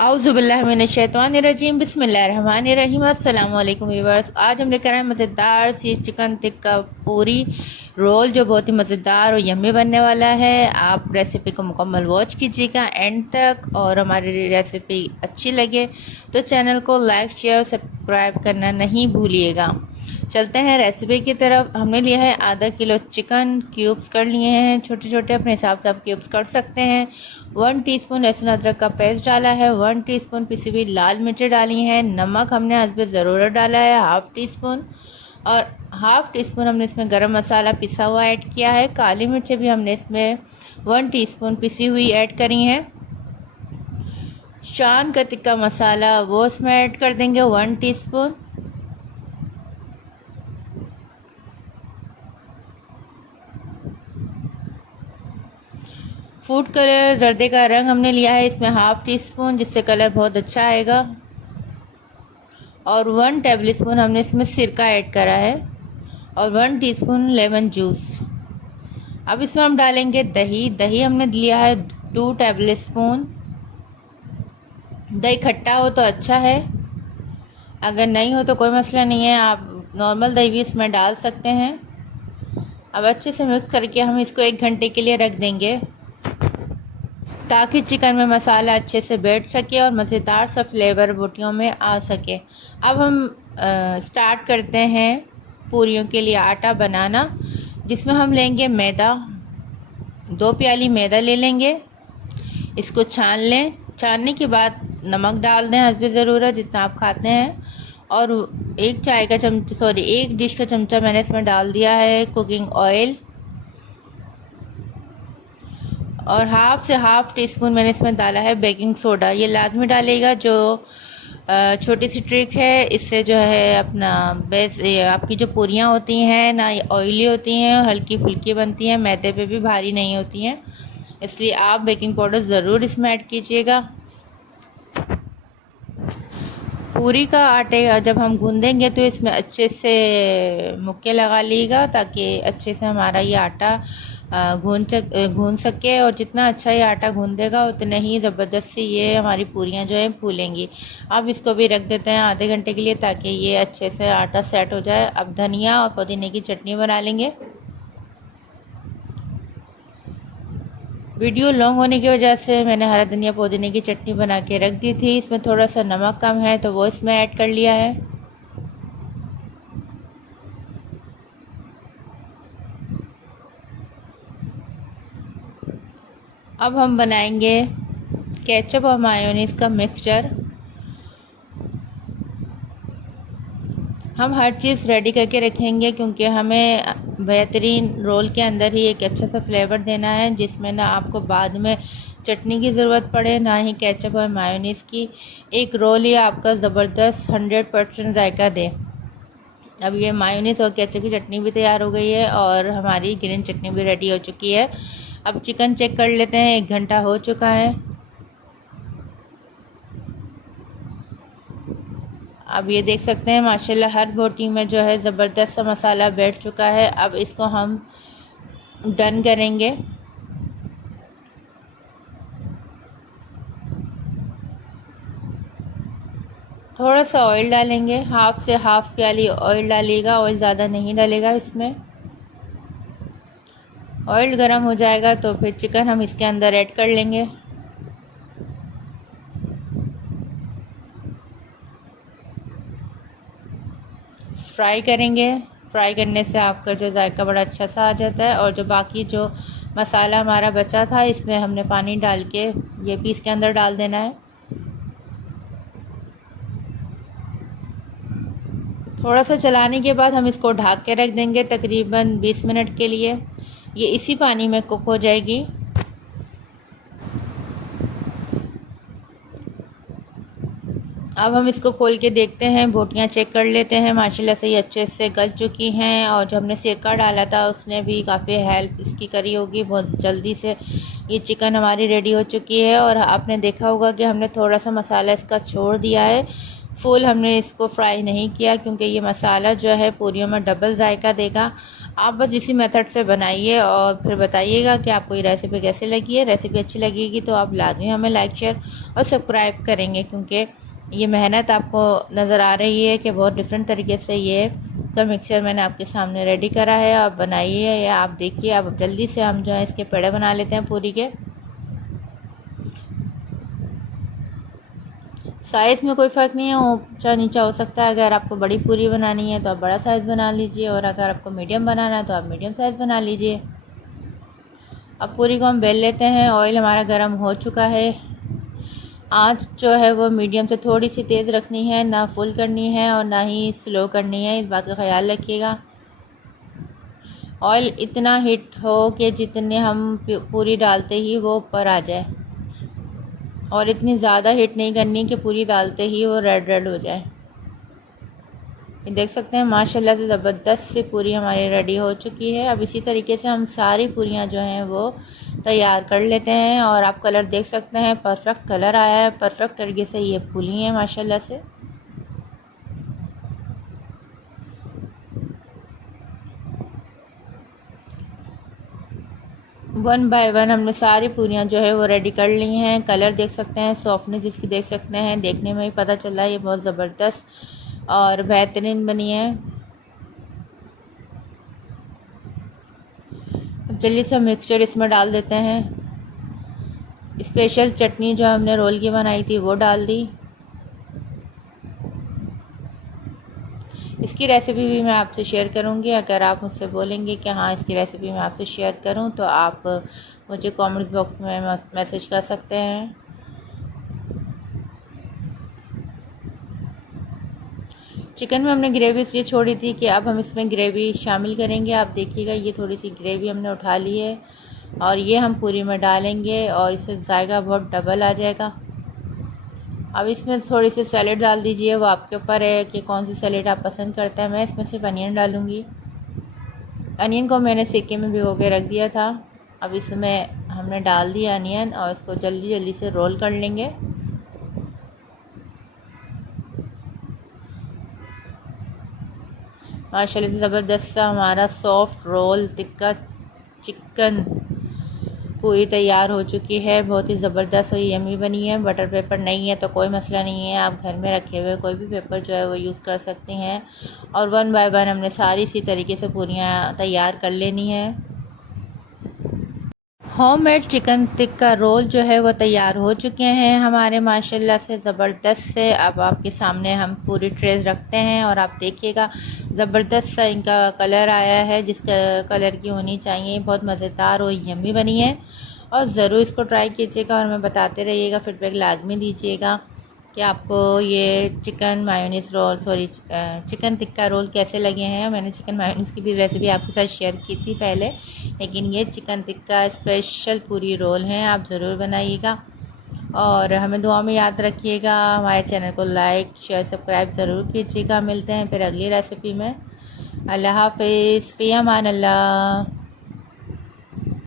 औज़ुबिल्लाहिमिनश्शैतानिर्रजीम बिस्मिल्लाहिर्रहमानिर्रहीम। अस्सलाम वालेकुम व्यूअर्स। आज हम लेकर आए मज़ेदार सी चिकन टिक्का पूरी रोल जो बहुत ही मज़ेदार और यम्मी बनने वाला है। आप रेसिपी को मुकम्मल वॉच कीजिएगा एंड तक, और हमारी रेसिपी अच्छी लगे तो चैनल को लाइक शेयर और सब्सक्राइब करना नहीं भूलिएगा। चलते हैं रेसिपी की तरफ। हमने लिया है आधा किलो चिकन, क्यूब्स कर लिए हैं छोटे छोटे, अपने हिसाब से आप क्यूब्स कर सकते हैं। 1 टीस्पून लहसुन अदरक का पेस्ट डाला है, 1 टीस्पून पिसी हुई लाल मिर्चें डाली हैं, नमक हमने हस्बे ज़रूरत डाला है हाफ़ टी स्पून, और हाफ़ टी स्पून हमने इसमें गरम मसाला पिसा हुआ ऐड किया है। काली मिर्चें भी हमने इसमें 1 टीस्पून पिसी हुई ऐड करी हैं। शान का टिक्का मसाला वो इसमें ऐड कर देंगे 1 टीस्पून। फूड कलर जर्दे का रंग हमने लिया है इसमें हाफ़ टी स्पून, जिससे कलर बहुत अच्छा आएगा। और 1 टेबल स्पून हमने इसमें सिरका ऐड करा है, और 1 टीस्पून लेमन जूस। अब इसमें हम डालेंगे दही। दही हमने लिया है 2 टेबल स्पून। दही खट्टा हो तो अच्छा है, अगर नहीं हो तो कोई मसला नहीं है, आप नॉर्मल दही भी इसमें डाल सकते हैं। अब अच्छे से मिक्स करके हम इसको 1 घंटे के लिए रख देंगे, ताकि चिकन में मसाला अच्छे से बैठ सके और मज़ेदार सा फ्लेवर बोटियों में आ सके। अब हम स्टार्ट करते हैं पूरियों के लिए आटा बनाना, जिसमें हम लेंगे मैदा। 2 प्याली मैदा ले लेंगे, इसको छान लें। छानने के बाद नमक डाल दें हस्बे ज़रूरत जितना आप खाते हैं, और 1 डिश का चमचा मैंने इसमें डाल दिया है कुकिंग ऑयल, और हाफ़ टी स्पून मैंने इसमें डाला है बेकिंग सोडा। ये लाजमी डालेगा, जो छोटी सी ट्रिक है, इससे जो है अपना आपकी जो पूरियाँ होती हैं ना, ये ऑयली होती हैं, हल्की फुल्की बनती हैं, मैदे पे भी भारी नहीं होती हैं, इसलिए आप बेकिंग पाउडर ज़रूर इसमें ऐड कीजिएगा। पूरी का आटे जब हम गूंदेंगे तो इसमें अच्छे से मुक्के लगा लीजिएगा, ताकि अच्छे से हमारा ये आटा गूंद सके, और जितना अच्छा ये आटा गूंदेगा उतने ही ज़बरदस्त सी ये हमारी पूरियाँ जो है फूलेंगी। अब इसको भी रख देते हैं आधे घंटे के लिए, ताकि ये अच्छे से आटा सेट हो जाए। अब धनिया और पुदीने की चटनी बना लेंगे। वीडियो लॉन्ग होने की वजह से मैंने हरा धनिया पुदीने की चटनी बना के रख दी थी। इसमें थोड़ा सा नमक कम है तो वो इसमें ऐड कर लिया है। अब हम बनाएंगे केचप और मायोनीज़ का मिक्सचर। हम हर चीज़ रेडी करके रखेंगे, क्योंकि हमें बेहतरीन रोल के अंदर ही एक अच्छा सा फ्लेवर देना है, जिसमें ना आपको बाद में चटनी की ज़रूरत पड़े, ना ही केचप और मायोनीज़ की। एक रोल ही आपका ज़बरदस्त 100% जायका दे। अब ये मायोनीज़ और केचप की चटनी भी तैयार हो गई है, और हमारी ग्रीन चटनी भी रेडी हो चुकी है। अब चिकन चेक कर लेते हैं, 1 घंटा हो चुका है। अब ये देख सकते हैं माशाल्लाह हर बोटी में जो है ज़बरदस्त सा मसाला बैठ चुका है। अब इसको हम डन करेंगे। थोड़ा सा ऑयल डालेंगे, हाफ़ से हाफ़ प्याली ऑयल डालिएगा, ऑयल ज़्यादा नहीं डालेगा इसमें। ऑयल गर्म हो जाएगा तो फिर चिकन हम इसके अंदर ऐड कर लेंगे। फ्राई करेंगे। फ्राई करने से आपका जो जायका बड़ा अच्छा सा आ जाता है। और जो बाकी जो मसाला हमारा बचा था, इसमें हमने पानी डाल के ये भी इसके अंदर डाल देना है। थोड़ा सा चलाने के बाद हम इसको ढक के रख देंगे तकरीबन 20 मिनट के लिए। ये इसी पानी में कुक हो जाएगी। अब हम इसको खोल के देखते हैं, बोटियाँ चेक कर लेते हैं। माशाल्लाह से ये अच्छे से गल चुकी हैं, और जो हमने सिरका डाला था उसने भी काफ़ी हेल्प इसकी करी होगी। बहुत जल्दी से ये चिकन हमारी रेडी हो चुकी है। और आपने देखा होगा कि हमने थोड़ा सा मसाला इसका छोड़ दिया है। फुल हमने इसको फ्राई नहीं किया, क्योंकि ये मसाला जो है पूरियों में डबल जायका देगा। आप बस इसी मेथड से बनाइए और फिर बताइएगा कि आपको ये रेसिपी कैसी लगी है। रेसिपी अच्छी लगेगी तो आप लाजमी हमें लाइक, शेयर और सब्सक्राइब करेंगे, क्योंकि ये मेहनत आपको नज़र आ रही है कि बहुत डिफरेंट तरीके से ये का मिक्सचर मैंने आपके सामने रेडी करा है। आप बनाइए या आप देखिए। अब जल्दी से हम जो है इसके पेड़े बना लेते हैं पूरी के। साइज़ में कोई फ़र्क नहीं है, ऊंचा नीचा हो सकता है। अगर आपको बड़ी पूरी बनानी है तो आप बड़ा साइज़ बना लीजिए, और अगर आपको मीडियम बनाना है तो आप मीडियम साइज़ बना लीजिए। अब पूरी को हम बेल लेते हैं। ऑयल हमारा गर्म हो चुका है। आंच जो है वो मीडियम से थोड़ी सी तेज़ रखनी है, ना फुल करनी है और ना ही स्लो करनी है, इस बात का ख्याल रखिएगा। ऑयल इतना हीट हो कि जितने हम पूरी डालते ही वो ऊपर आ जाए, और इतनी ज़्यादा हीट नहीं करनी कि पूरी डालते ही वो रेड रेड हो जाए। ये देख सकते हैं माशाल्लाह से ज़बरदस्त सी पूरी हमारी रेडी हो चुकी है। अब इसी तरीके से हम सारी पूरियाँ जो हैं वो तैयार कर लेते हैं। और आप कलर देख सकते हैं, परफेक्ट कलर आया है, परफेक्ट तरीके से ये फूली हैं माशाल्लाह से। वन बाय वन हमने सारी पूरियाँ जो है वो रेडी कर ली हैं। कलर देख सकते हैं, सॉफ्टनेस इसकी देख सकते हैं, देखने में ही पता चल रहा है ये बहुत ज़बरदस्त और बेहतरीन बनी है। अब जल्दी से मिक्सचर इसमें डाल देते हैं। स्पेशल चटनी जो हमने रोल की बनाई थी वो डाल दी। इसकी रेसिपी भी मैं आपसे शेयर करूंगी। अगर आप मुझसे बोलेंगे कि हाँ इसकी रेसिपी मैं आपसे शेयर करूं तो आप मुझे कमेंट बॉक्स में मैसेज कर सकते हैं। चिकन में हमने ग्रेवी इसलिए छोड़ी थी कि अब हम इसमें ग्रेवी शामिल करेंगे। आप देखिएगा ये थोड़ी सी ग्रेवी हमने उठा ली है और ये हम पूरी में डालेंगे और इससे जायका बहुत डबल आ जाएगा। अब इसमें थोड़ी सी सैलेड डाल दीजिए, वो आपके ऊपर है कि कौन सी सैलेड आप पसंद करते हैं। मैं इसमें सिर्फ अनियन डालूँगी। अनियन को मैंने सिक्के में भिगो के रख दिया था। अब इसमें हमने डाल दिया अनियन और इसको जल्दी जल्दी से रोल कर लेंगे। माशाल्लाह से ज़बरदस्त सा हमारा सॉफ्ट रोल टिक्का चिकन पूरी तैयार हो चुकी है। बहुत ही ज़बरदस्त और यम्मी बनी है। बटर पेपर नहीं है तो कोई मसला नहीं है, आप घर में रखे हुए कोई भी पेपर जो है वो यूज़ कर सकते हैं। और वन बाय वन हमने सारी इसी तरीके से पूरियाँ तैयार कर लेनी है। होममेड चिकन टिक्का रोल जो है वो तैयार हो चुके हैं हमारे माशाल्लाह से ज़बरदस्त से। अब आपके सामने हम पूरी ट्रेस रखते हैं और आप देखिएगा ज़बरदस्त सा इनका कलर आया है, जिसका कलर की होनी चाहिए। बहुत मज़ेदार और यम्मी बनी है और ज़रूर इसको ट्राई कीजिएगा और हमें बताते रहिएगा, फीडबैक लाजमी दीजिएगा कि आपको ये chicken mayonnaise roll chicken tikka roll कैसे लगे हैं। मैंने चिकन मायोनीज़ की भी रेसिपी आपके साथ शेयर की थी पहले, लेकिन ये चिकन टिक्का स्पेशल पूरी रोल हैं। आप ज़रूर बनाइएगा और हमें दुआ में याद रखिएगा। हमारे चैनल को लाइक, शेयर, सब्सक्राइब ज़रूर कीजिएगा। मिलते हैं फिर अगली रेसिपी में। अल्लाह हाफ़िज़, फ़ी अमान अल्लाह।